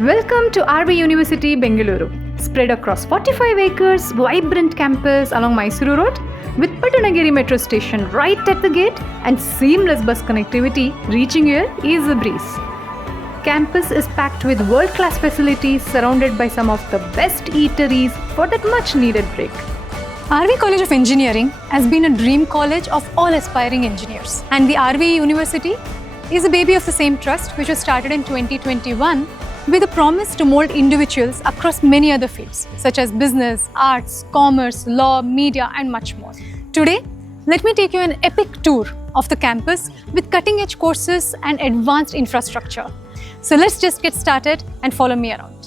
Welcome to RV University, Bangalore. Spread across 45 acres, vibrant campus along Mysuru Road with Patanagiri metro station right at the gate and seamless bus connectivity, reaching here is a breeze. Campus is packed with world-class facilities surrounded by some of the best eateries for that much-needed break. RV College of Engineering has been a dream college of all aspiring engineers. And the RVEI University is a baby of the same trust, which was started in 2021 with a promise to mold individuals across many other fields, such as business, arts, commerce, law, media, and much more. Today, let me take you an epic tour of the campus with cutting-edge courses and advanced infrastructure. So let's just get started and follow me around.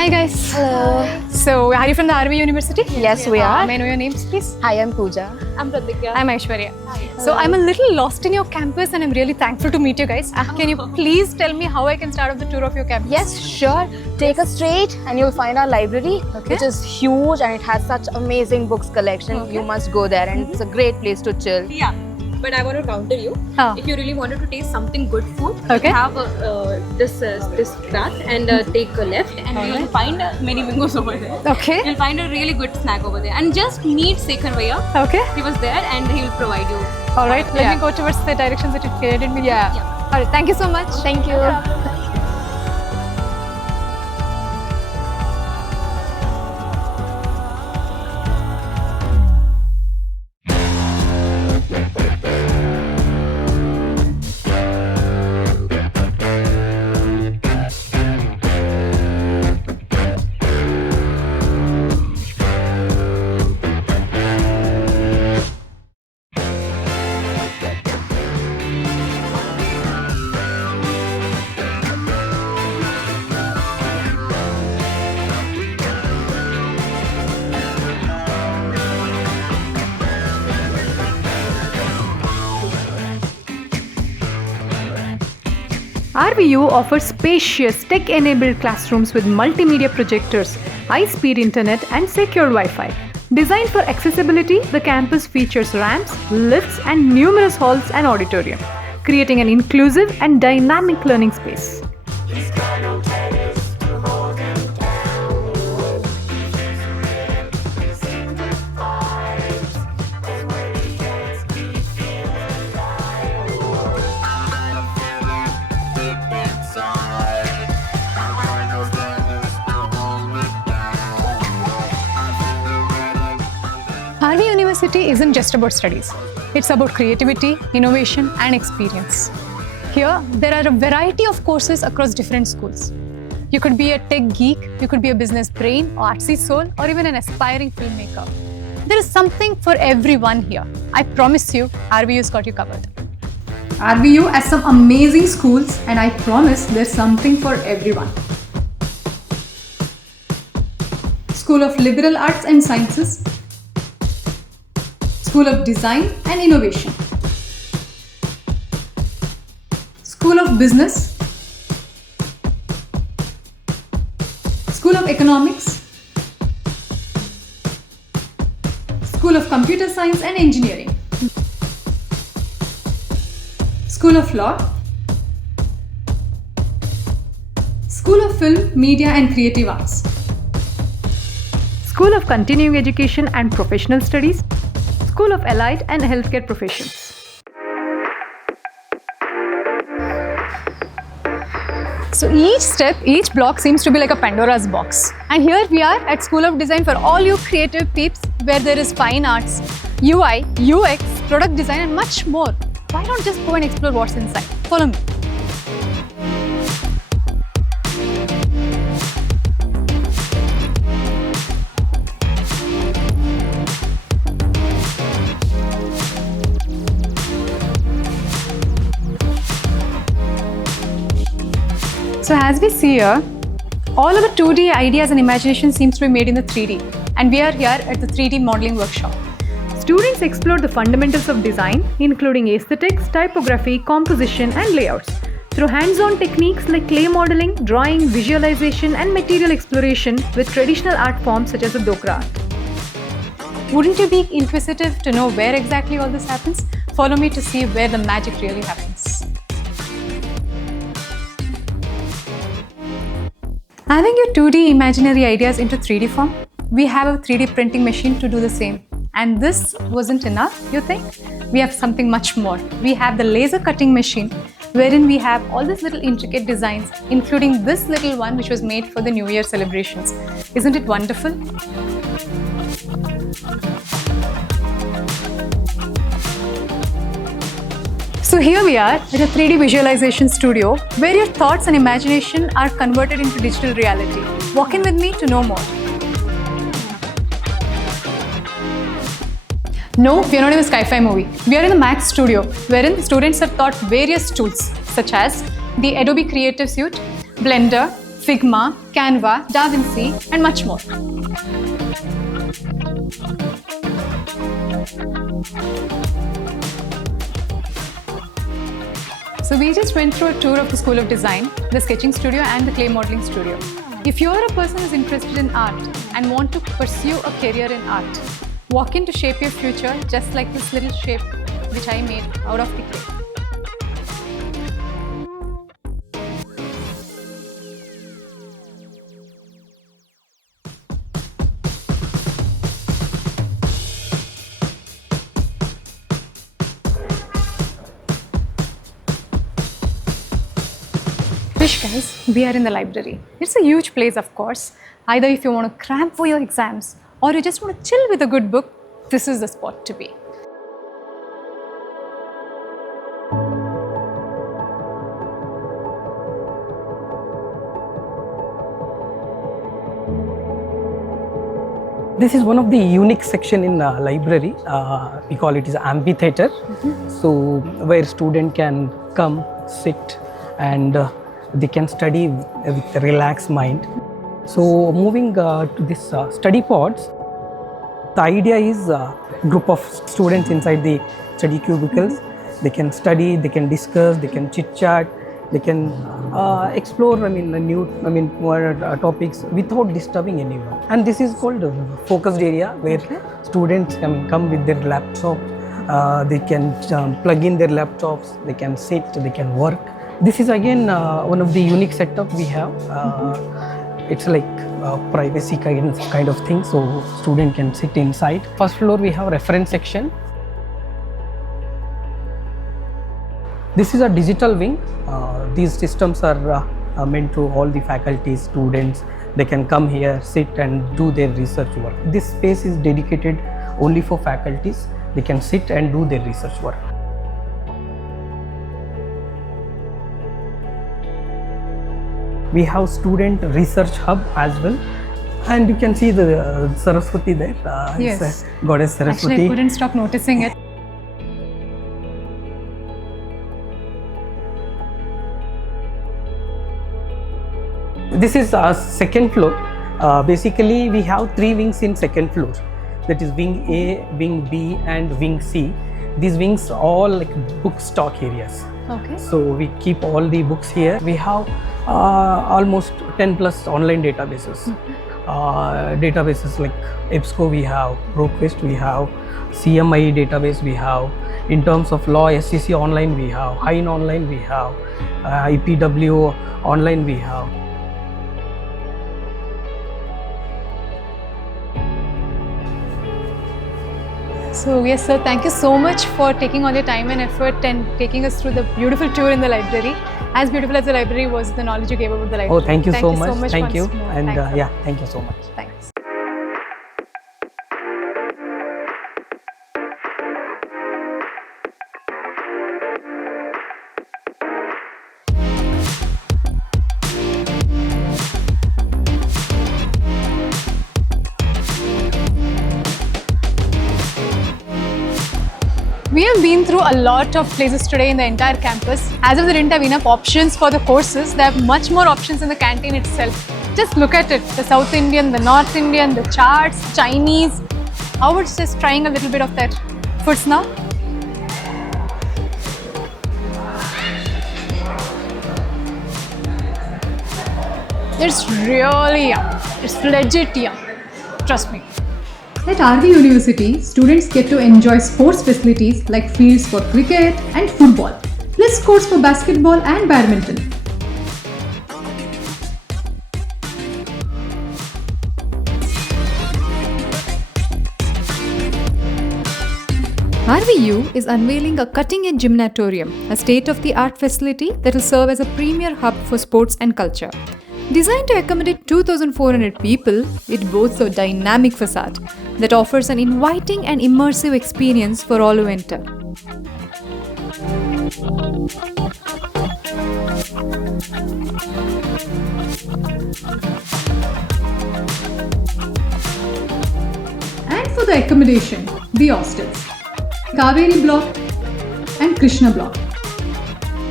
Hi guys. Hello. So, are you from the RVEI University? Yes, we are. May I know your names, please? Hi, I'm Pooja. I'm Aishwarya. So, I'm a little lost in your campus and I'm really thankful to meet you guys. Can you please tell me how I can start off the tour of your campus? Yes, sure. Take a straight and you'll find our library, which is huge and it has such amazing books collection. You must go there and it's a great place to chill. Yeah, but I want to counter you. If you really wanted to taste something good food, Okay. you have this path and take a left and you'll find many bingos over there. Okay. You'll find a really good snack over there and just meet Sekhar Bhaiya. Okay. He was there and he will provide you. Alright, let me go towards the directions that you created me. Yeah. Alright, thank you so much. Thank you. RVU offers spacious, tech-enabled classrooms with multimedia projectors, high-speed internet and secure Wi-Fi. Designed for accessibility, the campus features ramps, lifts and numerous halls and auditorium, creating an inclusive and dynamic learning space. RVEI University isn't just about studies. It's about creativity, innovation, and experience. Here, there are a variety of courses across different schools. You could be a tech geek, you could be a business brain, or artsy soul, or even an aspiring filmmaker. There is something for everyone here. I promise you, RVU's got you covered. RVU has some amazing schools and I promise there's something for everyone. School of Liberal Arts and Sciences, School of Design and Innovation, School of Business, School of Economics, School of Computer Science and Engineering, School of Law, School of Film, Media and Creative Arts, School of Continuing Education and Professional Studies, School of Allied and Healthcare Professions. So each step, each block seems to be like a Pandora's box. And here we are at School of Design for all you creative peeps, where there is fine arts, UI, UX, product design and much more. Why don't just go and explore what's inside? Follow me. So as we see here, all of the 2D ideas and imagination seems to be made in the 3D. And we are here at the 3D modeling workshop. Students explore the fundamentals of design, including aesthetics, typography, composition, and layouts. through hands-on techniques like clay modeling, drawing, visualization and material exploration with traditional art forms such as the Dokra art. Wouldn't you be inquisitive to know where exactly all this happens? Follow me to see where the magic really happens. Having your 2D imaginary ideas into 3D form, we have a 3D printing machine to do the same. And this wasn't enough, you think? We have something much more. We have the laser cutting machine, wherein we have all these little intricate designs, including this little one which was made for the New Year celebrations. Isn't it wonderful? So here we are at a 3D visualization studio where your thoughts and imagination are converted into digital reality. Walk in with me to know more. No, we are not in a sci-fi movie. We are in the Max studio wherein the students are taught various tools such as the Adobe Creative Suite, Blender, Figma, Canva, DaVinci and much more. So we just went through a tour of the School of Design, the sketching studio and the clay modeling studio. If you're a person who's interested in art and want to pursue a career in art, walk in to shape your future just like this little shape which I made out of the clay. Fish guys, we are in the library. It's a huge place, of course. Either if you want to cram for your exams or you just want to chill with a good book, this is the spot to be. This is one of the unique section in library. We call it as amphitheater. So where student can come, sit and they can study with a relaxed mind. So moving to this study pods, the idea is a group of students inside the study cubicles. They can study, they can discuss, they can chit chat, they can explore more topics without disturbing anyone. And this is called a focused area where students can come with their laptop. They can plug in their laptops, they can sit, they can work. This is again one of the unique setup we have. It's like privacy kind of thing, so student can sit inside. First floor we have reference section. This is a digital wing. These systems are meant to all the faculty, students. They can come here, sit and do their research work. This space is dedicated only for faculties. They can sit and do their research work. We have student research hub as well, and you can see the Saraswati there. Yes. Goddess Saraswati. Actually, I couldn't stop noticing it. This is our second floor. Basically, we have 3 wings in second floor. That is wing A, wing B, and wing C. These wings are all like book stock areas. Okay. So we keep all the books here. We have almost 10 plus online databases. Databases like EBSCO we have, ProQuest we have, CMI database we have. In terms of law, SCC online we have, HINE online we have, IPW online we have. So yes sir, thank you so much for taking all your time and effort and taking us through the beautiful tour in the library. As beautiful as the library was, the knowledge you gave about the library. Oh, thank you so much. Thank you. once more. And Thanks, sir. yeah, thank you so much. Thanks. We have been through a lot of places today in the entire campus. As if they didn't have enough options for the courses, they have much more options in the canteen itself. Just look at it, the South Indian, the North Indian, the charts, Chinese. How about just trying a little bit of that foods now? It's really yum. It's legit yum. Trust me. At RV University, students get to enjoy sports facilities like fields for cricket and football, plus courts for basketball and badminton. RVU is unveiling a cutting-edge gymnatorium, a state-of-the-art facility that will serve as a premier hub for sports and culture. Designed to accommodate 2,400 people, it boasts a dynamic facade that offers an inviting and immersive experience for all who enter. And for the accommodation, the hostels, Kaveri Block and Krishna Block.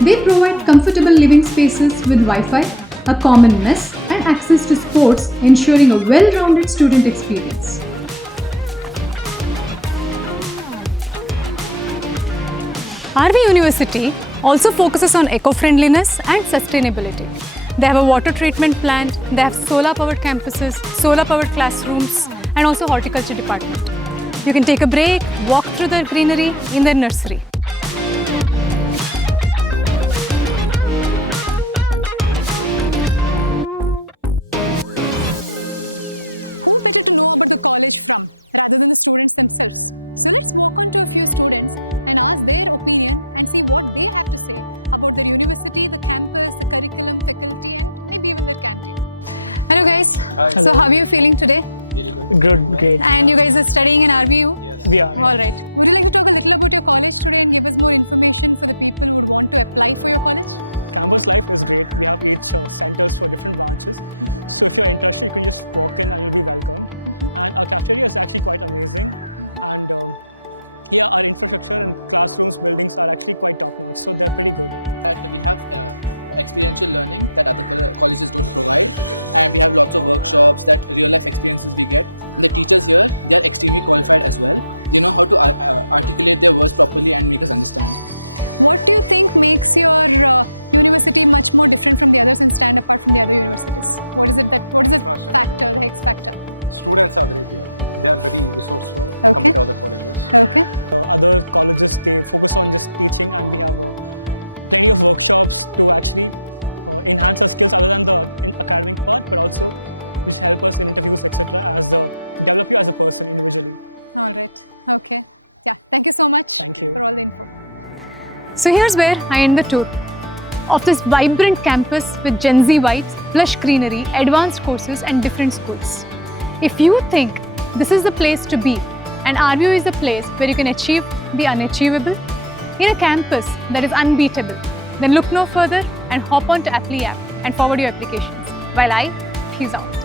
They provide comfortable living spaces with Wi-Fi, a common mess and access to sports, ensuring a well-rounded student experience. RV University also focuses on eco-friendliness and sustainability. They have a water treatment plant, they have solar-powered campuses, solar-powered classrooms, and also horticulture department. You can take a break, walk through the greenery in their nursery. Hello guys, so how are you feeling today? Good, great. And you guys are studying in RVU? We are. All right. So here's where I end the tour of this vibrant campus with Gen Z vibes, lush greenery, advanced courses and different schools. If you think this is the place to be and RVU is the place where you can achieve the unachievable in a campus that is unbeatable, then look no further and hop on to Appli app and forward your applications while I peace out.